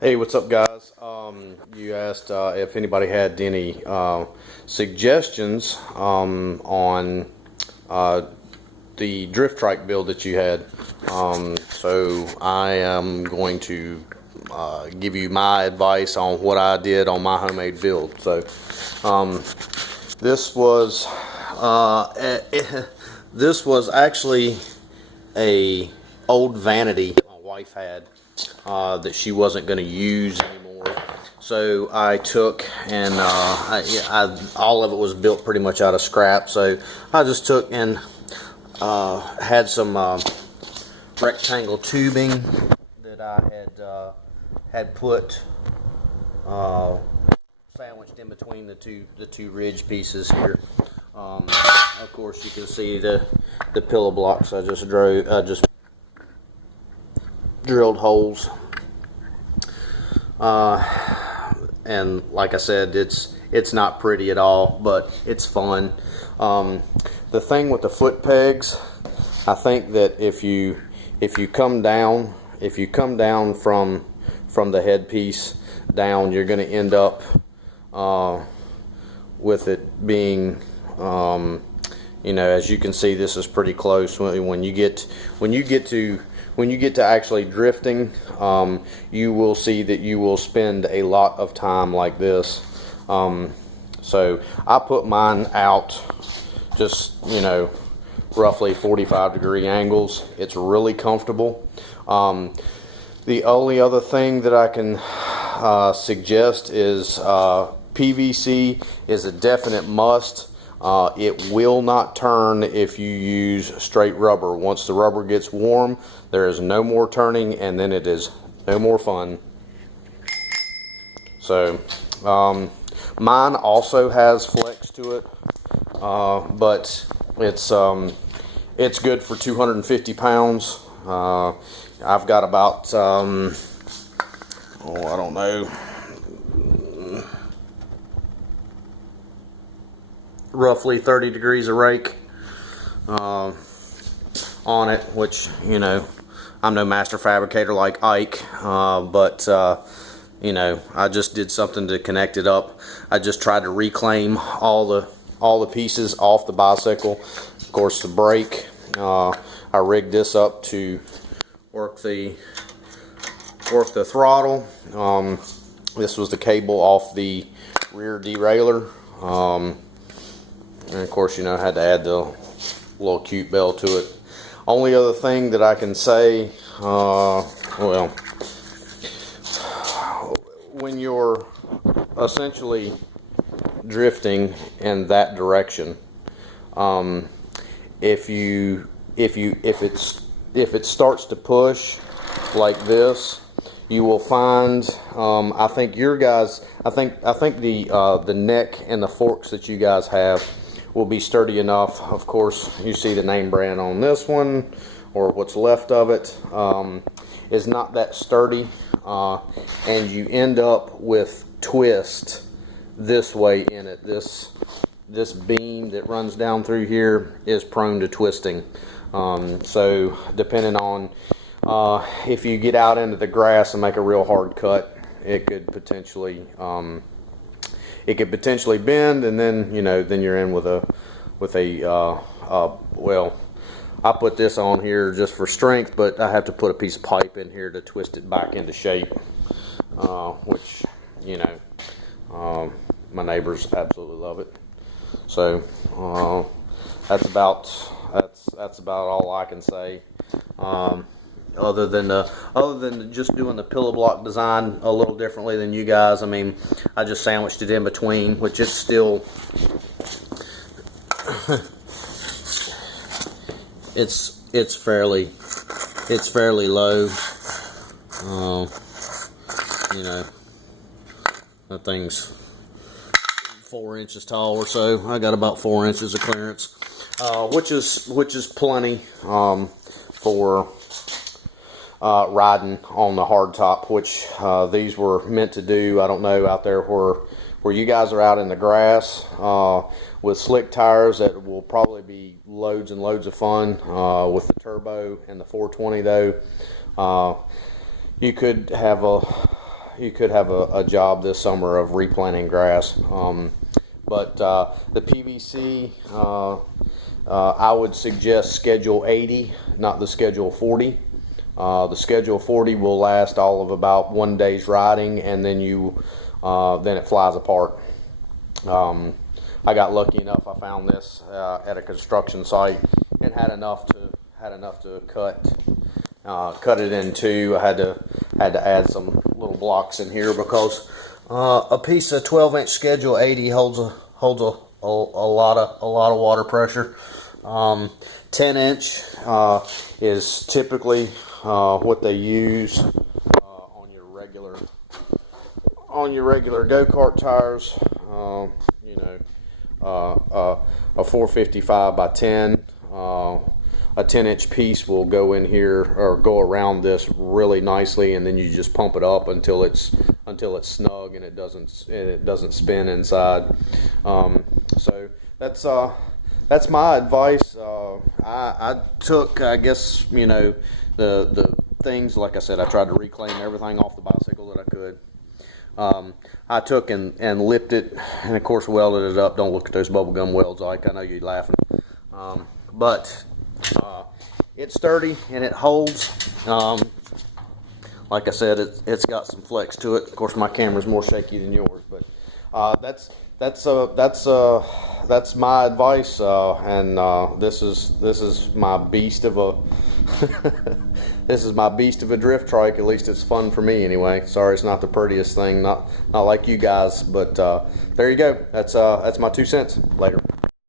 Hey, what's up, guys? You asked if anybody had any suggestions on uh, the drift trike build that you had. So I am going to give you my advice on what I did on my homemade build. So this was this was actually a old vanity my wife had that she wasn't going to use anymore. So I took and all of it was built pretty much out of scrap. So I just took and had some rectangle tubing that I had put sandwiched in between the two ridge pieces here. Of course, you can see the pillow blocks. I just drilled holes, and like I said, it's not pretty at all, but it's fun. The thing with the foot pegs, I think that if you come down from the headpiece down, you're going to end up with it being as you can see, this is pretty close. When you get to actually drifting, you will see that you will spend a lot of time like this. So I put mine out just roughly 45-degree angles. It's really comfortable. The only other thing that I can suggest is PVC is a definite must. It will not turn if you use straight rubber. Once the rubber gets warm, there is no more turning, and then it is no more fun. So mine also has flex to it, but it's good for 250 pounds. I've got about I don't know, roughly 30 degrees of rake on it, which I'm no master fabricator like Ike, but I just did something to connect it up. I just tried to reclaim all the pieces off the bicycle. Of course, the brake, I rigged this up to work the throttle. This was the cable off the rear derailleur. And of course, I had to add the little cute bell to it. Only other thing that I can say, when you're essentially drifting in that direction, if it starts to push like this, you will find, I think the neck and the forks that you guys have will be sturdy enough. Of course, you see the name brand on this one, or what's left of it, is not that sturdy, and you end up with twist this way in it. This beam that runs down through here is prone to twisting. So depending on if you get out into the grass and make a real hard cut, it could potentially bend, and then then you're in with a well, I put this on here just for strength, but I have to put a piece of pipe in here to twist it back into shape, which my neighbors absolutely love it. So that's about all I can say. Other than just doing the pillow block design a little differently than you guys. I mean, I just sandwiched it in between, which is still it's fairly low. That thing's 4 inches tall or so. I got about 4 inches of clearance, which is plenty for riding on the hardtop, which these were meant to do. I don't know out there where you guys are out in the grass with slick tires, that will probably be loads and loads of fun. With the turbo and the 420 though, you could have a job this summer of replanting grass. But the PVC, I would suggest schedule 80, not the schedule 40. The schedule 40 will last all of about 1 day's riding, and then then it flies apart. I got lucky enough. I found this at a construction site and had enough to cut it in two. I had to add some little blocks in here because a piece of 12-inch schedule 80 holds a lot of water pressure. 10-inch is typically what they use on your regular go-kart tires. A 455 by 10. A 10-inch piece will go in here or go around this really nicely, and then you just pump it up until it's snug and it doesn't spin inside. So that's my advice. I took, I guess, the things, like I said, I tried to reclaim everything off the bicycle that I could. I took and lipped it, and of course welded it up. Don't look at those bubblegum welds, Ike. I know you're laughing. But it's sturdy and it holds. Like I said, it's got some flex to it. Of course, my camera's more shaky than yours, but that's my advice. And this is my beast of a this is my beast of a drift trike. At least it's fun for me anyway. Sorry, it's not the prettiest thing, not like you guys, but there you go. That's my 2 cents. Later.